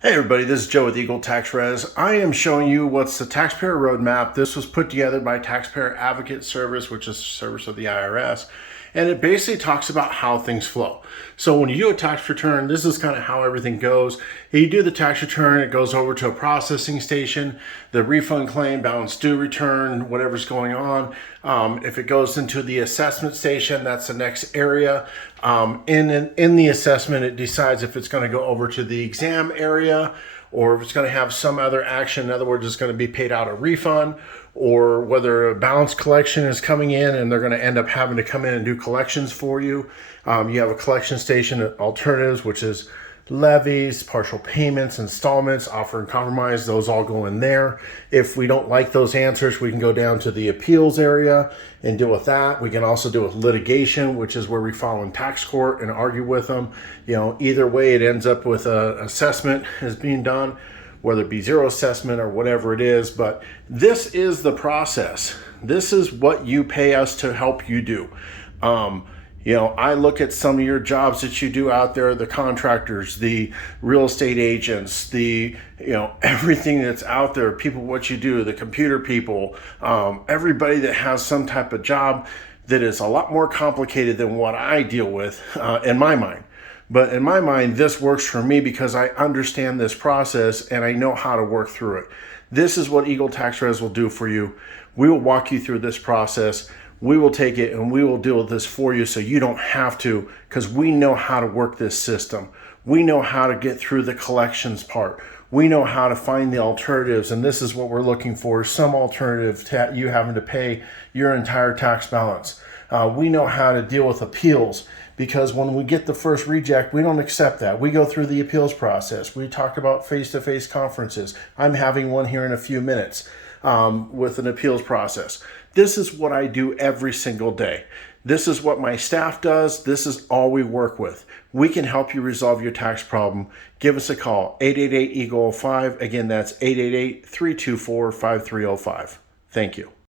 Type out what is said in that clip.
Hey everybody, this is Joe with Eagle Tax Res. I am showing you what's the Taxpayer Roadmap. This was put together by Taxpayer Advocate Service, which is a service of the IRS. And it basically talks about how things flow. So when you do a tax return, this is kind of how everything goes. You do the tax return, it goes over to a processing station, the refund claim, balance due return, whatever's going on. If it goes into the assessment station, that's the next area. In the assessment, it decides if it's going to go over to the exam area or if it's going to have some other action. In other words, it's going to be paid out a refund, or whether a balance collection is coming in and they're going to end up having to come in and do collections for you. You have a collection station alternatives, which is levies, partial payments, installments, offer and compromise. Those all go in there. If we don't like those answers, we can go down to the appeals area and deal with that. We can also deal with litigation, which is where we file in tax court and argue with them. Either way, it ends up with an assessment is being done, whether it be zero assessment or whatever it is. But this is the process. This is what you pay us to help you do. I look at some of your jobs that you do out there, the contractors, the real estate agents, the, everything that's out there, people, what you do, the computer people, everybody that has some type of job that is a lot more complicated than what I deal with in my mind. But in my mind, this works for me because I understand this process and I know how to work through it. This is what Eagle Tax Res will do for you. We will walk you through this process. We will take it and we will deal with this for you so you don't have to, because we know how to work this system. We know how to get through the collections part. We know how to find the alternatives, and this is what we're looking for, some alternative to you having to pay your entire tax balance. We know how to deal with appeals, because when we get the first reject, we don't accept that. We go through the appeals process. We talked about face-to-face conferences. I'm having one here in a few minutes with an appeals process. This is what I do every single day. This is what my staff does. This is all we work with. We can help you resolve your tax problem. Give us a call, 888-EAGLE-5. Again, that's 888-324-5305. Thank you.